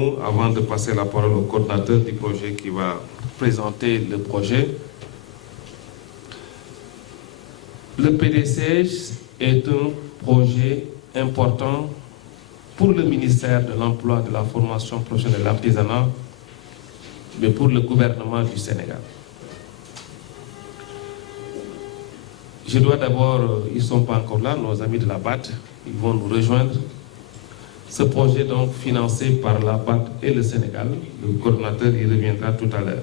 mots avant de passer la parole au coordinateur du projet qui va présenter le projet. Le PDCH est un projet important pour le ministère de l'Emploi, de la Formation professionnelle et de l'artisanat, mais pour le gouvernement du Sénégal. Je dois d'abord, ils ne sont pas encore là, nos amis de la BAT, ils vont nous rejoindre. Ce projet donc financé par la BAT et le Sénégal, le coordinateur y reviendra tout à l'heure.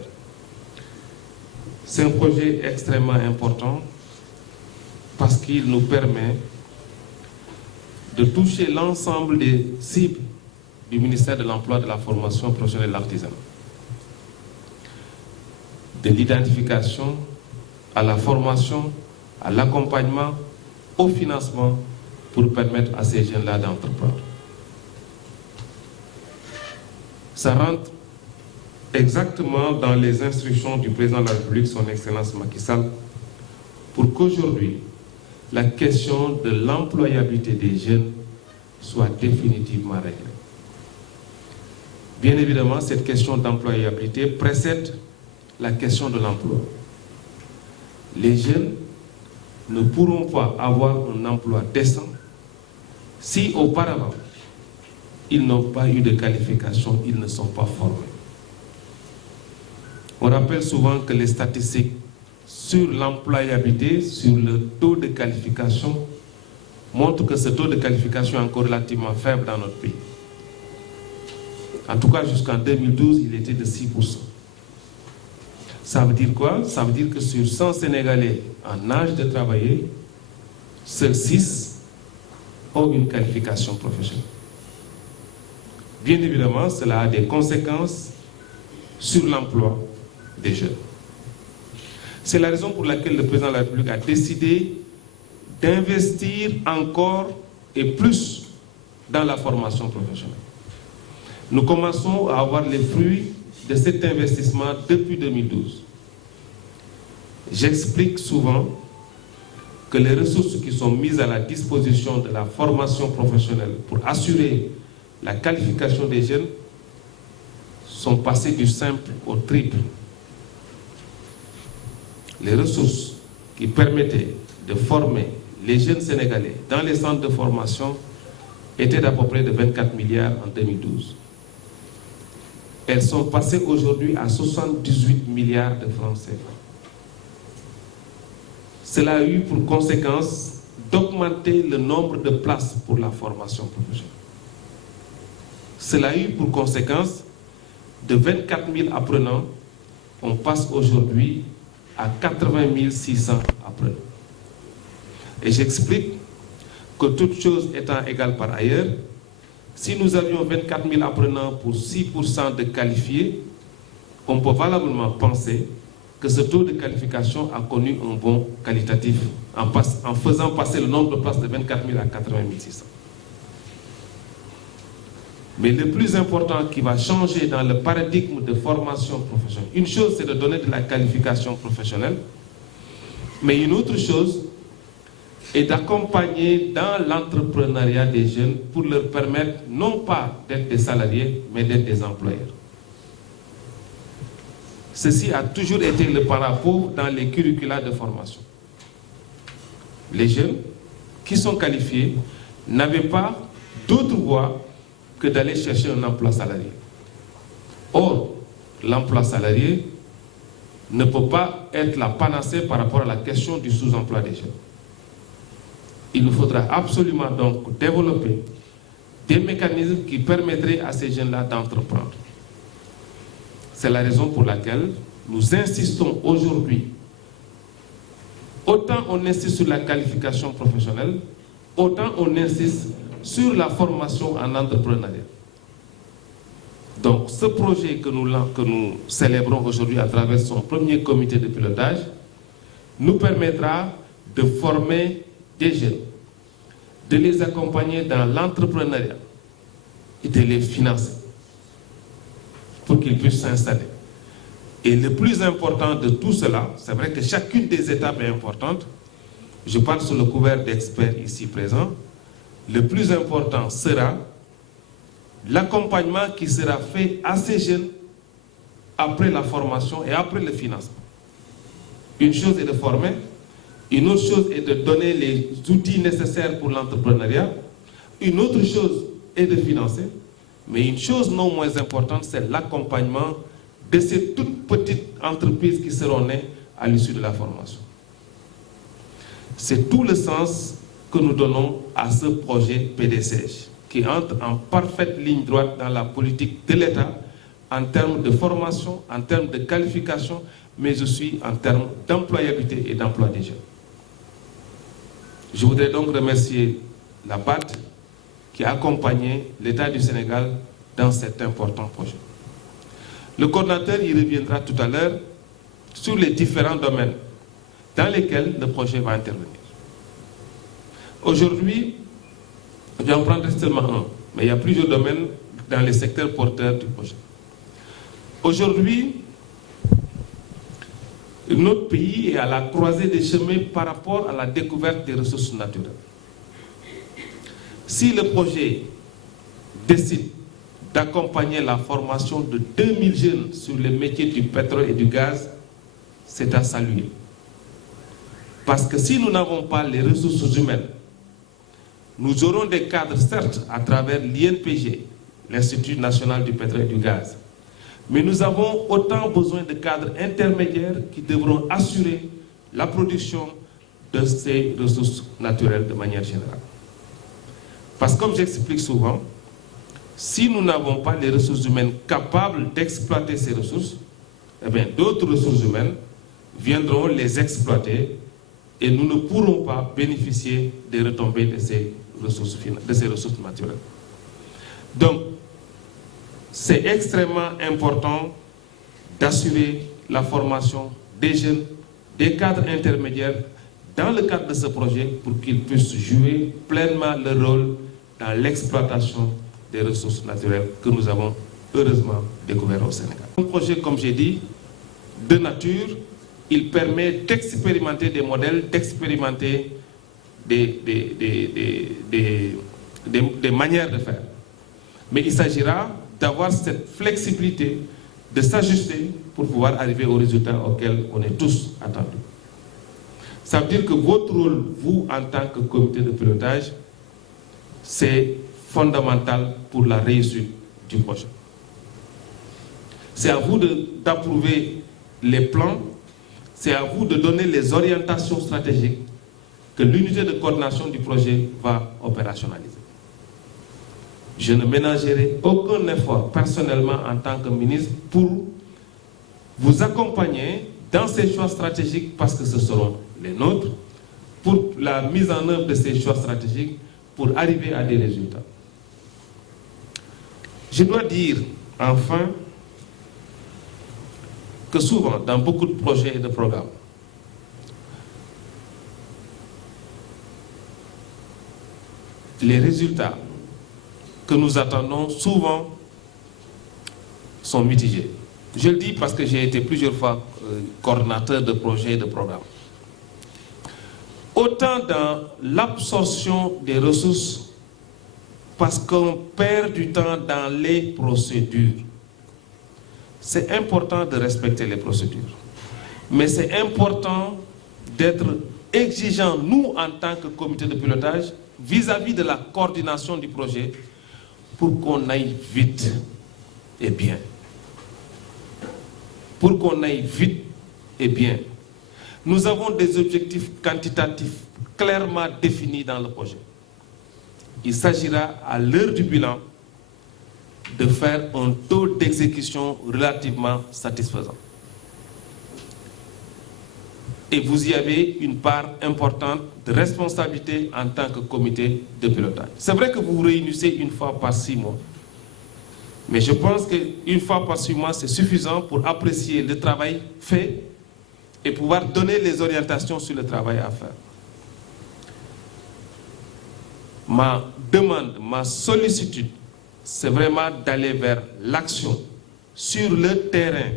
C'est un projet extrêmement important parce qu'il nous permet de toucher l'ensemble des cibles du ministère de l'Emploi, de la Formation professionnelle et de l'artisanat. De l'identification à la formation, à l'accompagnement, au financement pour permettre à ces jeunes-là d'entreprendre. Ça rentre exactement dans les instructions du président de la République, son Excellence Macky Sall, pour qu'aujourd'hui, la question de l'employabilité des jeunes soit définitivement réglée. Bien évidemment, cette question d'employabilité précède la question de l'emploi. Les jeunes ne pourront pas avoir un emploi décent si auparavant ils n'ont pas eu de qualification, ils ne sont pas formés. On rappelle souvent que les statistiques sur l'employabilité, sur le taux de qualification, montrent que ce taux de qualification est encore relativement faible dans notre pays. En tout cas, jusqu'en 2012, il était de 6%. Ça veut dire quoi? Ça veut dire que sur 100 Sénégalais en âge de travailler, seuls 6 ont une qualification professionnelle. Bien évidemment, cela a des conséquences sur l'emploi des jeunes. C'est la raison pour laquelle le président de la République a décidé d'investir encore et plus dans la formation professionnelle. Nous commençons à avoir les fruits de cet investissement depuis 2012. J'explique souvent que les ressources qui sont mises à la disposition de la formation professionnelle pour assurer la qualification des jeunes sont passées du simple au triple. Les ressources qui permettaient de former les jeunes Sénégalais dans les centres de formation étaient d'à peu près de 24 milliards en 2012. Elles sont passées aujourd'hui à 78 milliards de francs CFA. Cela a eu pour conséquence d'augmenter le nombre de places pour la formation professionnelle. Cela a eu pour conséquence de 24 000 apprenants, on passe aujourd'hui à 80 600 apprenants. Et j'explique que toutes choses étant égales par ailleurs, si nous avions 24 000 apprenants pour 6% de qualifiés, on peut valablement penser que ce taux de qualification a connu un bond qualitatif en faisant passer le nombre de places de 24 000 à 80 600. Mais le plus important qui va changer dans le paradigme de formation professionnelle, une chose c'est de donner de la qualification professionnelle, mais une autre chose est d'accompagner dans l'entrepreneuriat des jeunes pour leur permettre non pas d'être des salariés, mais d'être des employeurs. Ceci a toujours été le parent pauvre dans les curricula de formation. Les jeunes qui sont qualifiés n'avaient pas d'autre voie que d'aller chercher un emploi salarié. Or, l'emploi salarié ne peut pas être la panacée par rapport à la question du sous-emploi des jeunes. Il nous faudra absolument donc développer des mécanismes qui permettraient à ces jeunes-là d'entreprendre. C'est la raison pour laquelle nous insistons aujourd'hui. Autant on insiste sur la qualification professionnelle, autant on insiste sur la formation en entrepreneuriat. Donc ce projet que nous célébrons aujourd'hui à travers son premier comité de pilotage nous permettra de former des jeunes, de les accompagner dans l'entrepreneuriat et de les financer pour qu'ils puissent s'installer. Et le plus important de tout cela, c'est vrai que chacune des étapes est importante, je parle sous le couvert d'experts ici présents, le plus important sera l'accompagnement qui sera fait à ces jeunes après la formation et après le financement. Une chose est de former, une autre chose est de donner les outils nécessaires pour l'entrepreneuriat, une autre chose est de financer, mais une chose non moins importante, c'est l'accompagnement de ces toutes petites entreprises qui seront nées à l'issue de la formation. C'est tout le sens que nous donnons à ce projet PDCG, qui entre en parfaite ligne droite dans la politique de l'État en termes de formation, en termes de qualification, mais aussi en termes d'employabilité et d'emploi des jeunes. Je voudrais donc remercier la BAD qui a accompagné l'État du Sénégal dans cet important projet. Le coordinateur y reviendra tout à l'heure sur les différents domaines dans lesquels le projet va intervenir. Aujourd'hui, je vais en prendre seulement un, mais il y a plusieurs domaines dans les secteurs porteurs du projet. Aujourd'hui, notre pays est à la croisée des chemins par rapport à la découverte des ressources naturelles. Si le projet décide d'accompagner la formation de 2000 jeunes sur les métiers du pétrole et du gaz, c'est à saluer. Parce que si nous n'avons pas les ressources humaines, nous aurons des cadres, certes, à travers l'INPG, l'Institut national du pétrole et du gaz, mais nous avons autant besoin de cadres intermédiaires qui devront assurer la production de ces ressources naturelles de manière générale. Parce que comme j'explique souvent, si nous n'avons pas les ressources humaines capables d'exploiter ces ressources, eh bien d'autres ressources humaines viendront les exploiter et nous ne pourrons pas bénéficier des retombées de ces ressources naturelles. Donc, c'est extrêmement important d'assurer la formation des jeunes, des cadres intermédiaires dans le cadre de ce projet pour qu'ils puissent jouer pleinement leur rôle dans l'exploitation des ressources naturelles que nous avons heureusement découvert au Sénégal. Un projet, comme j'ai dit, de nature, il permet d'expérimenter des modèles, d'expérimenter des manières de faire. Mais il s'agira d'avoir cette flexibilité, de s'ajuster pour pouvoir arriver aux résultats auxquels on est tous attendus. Ça veut dire que votre rôle, vous, en tant que comité de pilotage, c'est fondamental pour la réussite du projet. C'est à vous d'approuver les plans, c'est à vous de donner les orientations stratégiques que l'unité de coordination du projet va opérationnaliser. Je ne ménagerai aucun effort personnellement en tant que ministre pour vous accompagner dans ces choix stratégiques parce que ce seront les nôtres, pour la mise en œuvre de ces choix stratégiques pour arriver à des résultats. Je dois dire enfin que souvent, dans beaucoup de projets et de programmes, les résultats que nous attendons souvent sont mitigés. Je le dis parce que j'ai été plusieurs fois coordinateur de projets et de programmes. Autant dans l'absorption des ressources, parce qu'on perd du temps dans les procédures. C'est important de respecter les procédures. Mais c'est important d'être exigeant, nous, en tant que comité de pilotage, vis-à-vis de la coordination du projet, pour qu'on aille vite et bien. Pour qu'on aille vite et bien. Nous avons des objectifs quantitatifs clairement définis dans le projet. Il s'agira, à l'heure du bilan, de faire un taux d'exécution relativement satisfaisant. Et vous y avez une part importante de responsabilité en tant que comité de pilotage. C'est vrai que vous vous réunissez une fois par 6 mois. Mais je pense qu'une fois par 6 mois, c'est suffisant pour apprécier le travail fait et pouvoir donner les orientations sur le travail à faire. Ma demande, ma sollicitude, c'est vraiment d'aller vers l'action sur le terrain,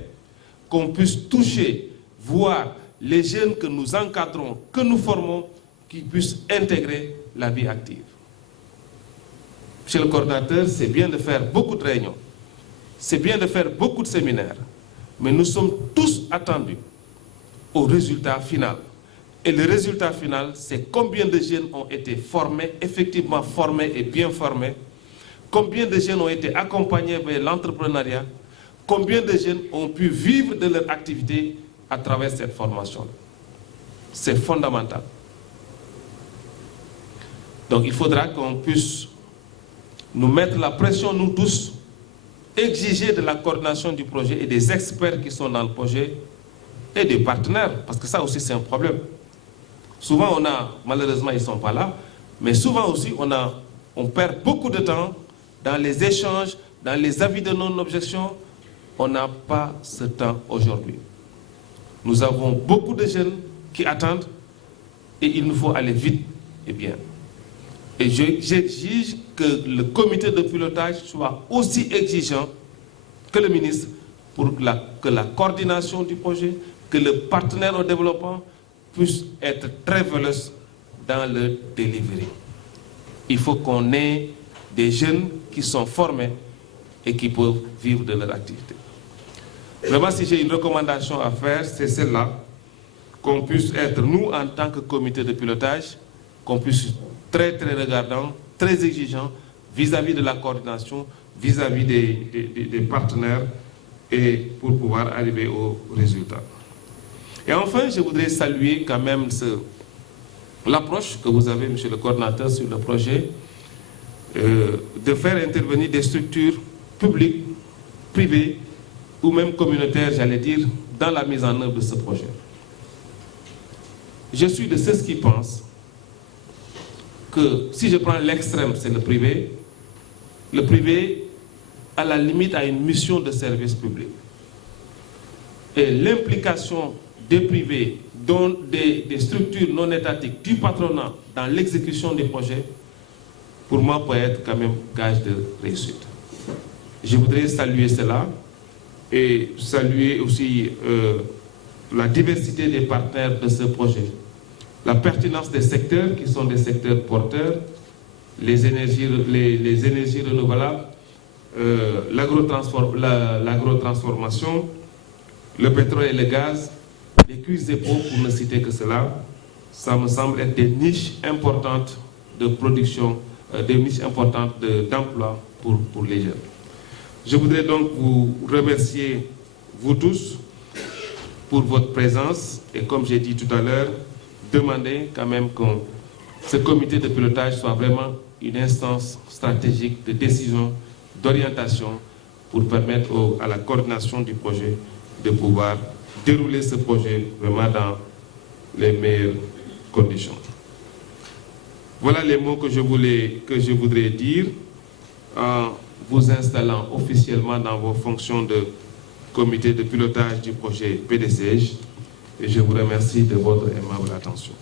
qu'on puisse toucher, voir les jeunes que nous encadrons, que nous formons, qui puissent intégrer la vie active. Monsieur le coordinateur, c'est bien de faire beaucoup de réunions, c'est bien de faire beaucoup de séminaires, mais nous sommes tous attendus au résultat final. Et le résultat final, c'est combien de jeunes ont été formés, effectivement formés et bien formés, combien de jeunes ont été accompagnés vers l'entrepreneuriat, combien de jeunes ont pu vivre de leur activité à travers cette formation. C'est fondamental. Donc il faudra qu'on puisse nous mettre la pression, nous tous, exiger de la coordination du projet et des experts qui sont dans le projet et des partenaires, parce que ça aussi c'est un problème. Souvent malheureusement ils ne sont pas là, mais souvent aussi on perd beaucoup de temps dans les échanges, dans les avis de non-objection. On n'a pas ce temps aujourd'hui. Nous avons beaucoup de jeunes qui attendent et il nous faut aller vite et bien. Et j'exige que le comité de pilotage soit aussi exigeant que le ministre pour que la coordination du projet, que le partenaire au développement puisse être très veloce dans le delivery. Il faut qu'on ait des jeunes qui sont formés et qui peuvent vivre de leur activité. Vraiment, si j'ai une recommandation à faire, c'est celle-là, qu'on puisse être, nous, en tant que comité de pilotage, qu'on puisse être très, très regardant, très exigeant vis-à-vis de la coordination, vis-à-vis des partenaires, et pour pouvoir arriver au résultat. Et enfin, je voudrais saluer quand même l'approche que vous avez, monsieur le coordinateur, sur le projet, de faire intervenir des structures publiques, privées, ou même communautaires, j'allais dire, dans la mise en œuvre de ce projet. Je suis de ceux qui pensent que si je prends l'extrême, c'est le privé à la limite a une mission de service public. Et l'implication des privés, dont des structures non étatiques, du patronat dans l'exécution des projets, pour moi peut être quand même gage de réussite. Je voudrais saluer cela et saluer aussi la diversité des partenaires de ce projet, la pertinence des secteurs qui sont des secteurs porteurs, les énergies renouvelables, l'agrotransformation, le pétrole et le gaz, les cuivres et peaux, pour ne citer que cela. Ça me semble être des niches importantes de production, des niches importantes d'emploi pour les jeunes. Je voudrais donc vous remercier, vous tous, pour votre présence et comme j'ai dit tout à l'heure, demander quand même que ce comité de pilotage soit vraiment une instance stratégique de décision, d'orientation pour permettre à la coordination du projet de pouvoir dérouler ce projet vraiment dans les meilleures conditions. Voilà les mots que je voudrais dire en vous installant officiellement dans vos fonctions de comité de pilotage du projet PDCJ et je vous remercie de votre aimable attention.